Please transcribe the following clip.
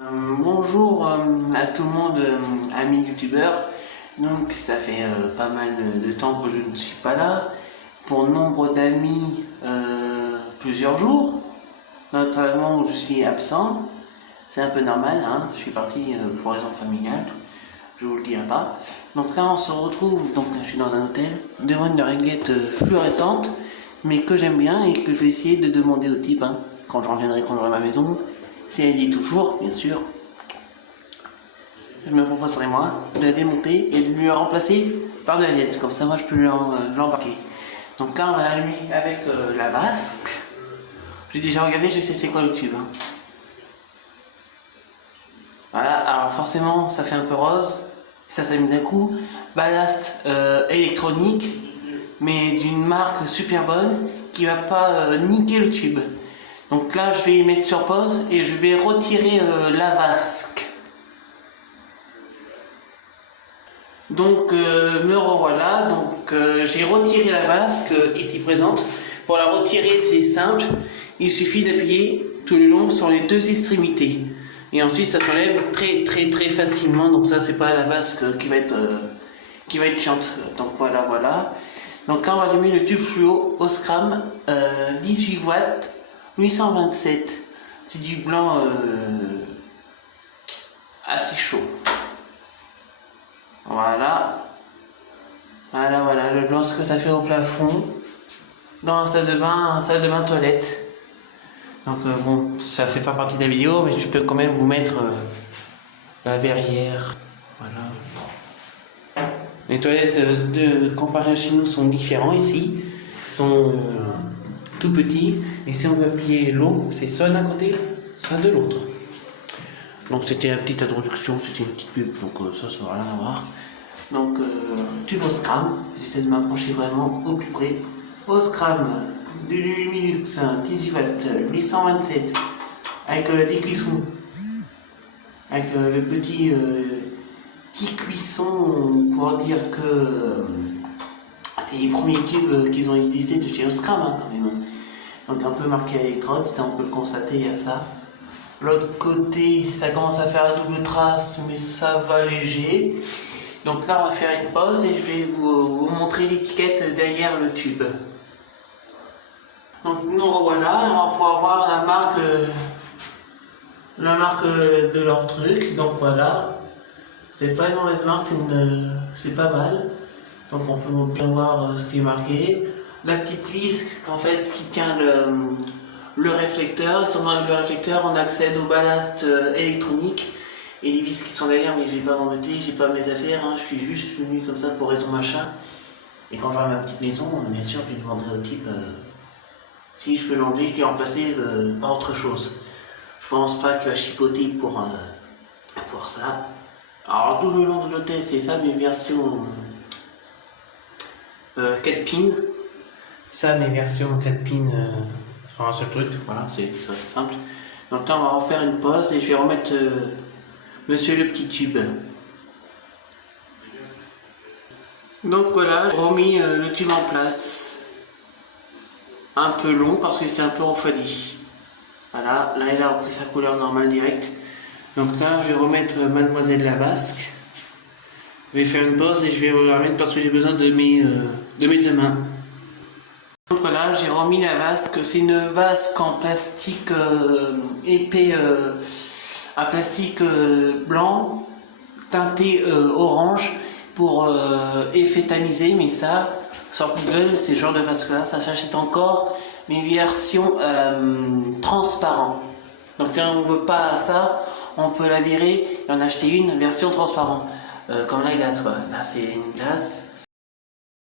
Bonjour à tout le monde, amis youtubeurs. Donc ça fait pas mal de temps que je ne suis pas là. Pour nombre d'amis, plusieurs jours, notamment où je suis absent. C'est un peu normal, hein. Je suis parti pour raison familiale, je vous le dirai pas. Donc là on se retrouve, donc je suis dans un hôtel, devant une réglette fluorescente, mais que j'aime bien et que je vais essayer de demander au type, hein, quand j'aurai à ma maison. Si elle dit toujours, bien sûr, je me proposerai moi de la démonter et de lui remplacer par de la LED. Comme ça, moi, je peux l'embarquer. Donc là, on va l'allumer avec la vasque. J'ai déjà regardé, je sais c'est quoi le tube. Hein. Voilà, alors forcément, ça fait un peu rose. Ça s'allume d'un coup. Ballast électronique, mais d'une marque super bonne qui va pas niquer le tube. Donc là, je vais mettre sur pause et je vais retirer la vasque. Donc me revoilà, donc j'ai retiré la vasque ici présente. Pour la retirer, c'est simple, il suffit d'appuyer tout le long sur les deux extrémités. Et ensuite ça s'enlève très facilement, donc ça c'est pas la vasque qui va être chiante. Donc voilà. Donc là on va allumer le tube fluo Osram 18 watts 827. C'est du blanc assez chaud. Voilà, le blanc ce que ça fait au plafond dans la salle de bain toilette. Donc bon, ça fait pas partie de la vidéo, mais je peux quand même vous mettre la verrière. Voilà. Les toilettes comparées à chez nous sont différents ici, sont tout petits, et si on veut appuyer l'eau, c'est soit d'un côté, soit de l'autre. Donc c'était la petite introduction, c'était une petite pub, donc ça n'a rien à voir. Donc tube Osram, j'essaie de m'approcher vraiment au plus près. Osram du Lumilux 18 watts 827 avec des cuissons, avec le petit cuisson pour dire que c'est les premiers tubes qu'ils ont existé de chez Osram, hein, quand même. Donc un peu marqué à l'électrode, ça on peut le constater, il y a ça. L'autre côté, ça commence à faire la double trace, mais ça va léger. Donc là, on va faire une pause et je vais vous montrer l'étiquette derrière le tube. Donc nous revoilà, on va pouvoir voir la marque de leur truc. Donc voilà, c'est pas une mauvaise marque, c'est pas mal. Donc on peut bien voir ce qui est marqué. La petite vis qui tient le réflecteur, et sur le réflecteur on accède au ballast électronique et les vis qui sont derrière, mais je vais pas m'embêter, j'ai pas mes affaires, hein, je suis juste venu comme ça pour raison machin. Et quand j'aurai ma petite maison, bien sûr je demanderai au type si je peux l'enlever et lui remplacer par autre chose. Je pense pas qu'il va chipoter pour ça. Alors tout le long de l'hôtel c'est ça, mes versions 4 pins. Ça mes versions 4 pins sur un seul truc, voilà, c'est assez simple. Donc là on va refaire une pause et je vais remettre monsieur le petit tube. Donc voilà, j'ai remis le tube en place. Un peu long parce que c'est un peu refroidi. Voilà, là il a repris sa couleur normale directe. Donc là je vais remettre mademoiselle la vasque. Je vais faire une pause et je vais la remettre parce que j'ai besoin de mes deux mains. Donc voilà, j'ai remis la vasque. C'est une vasque en plastique épais, à plastique blanc, teinté orange pour effet tamisé. Mais ça, sur Google, c'est ce genre de vasque là, ça s'achète encore, mais version transparent. Donc si on ne veut pas ça, on peut la virer et en acheter une version transparent. Comme la glace quoi. Là c'est une glace.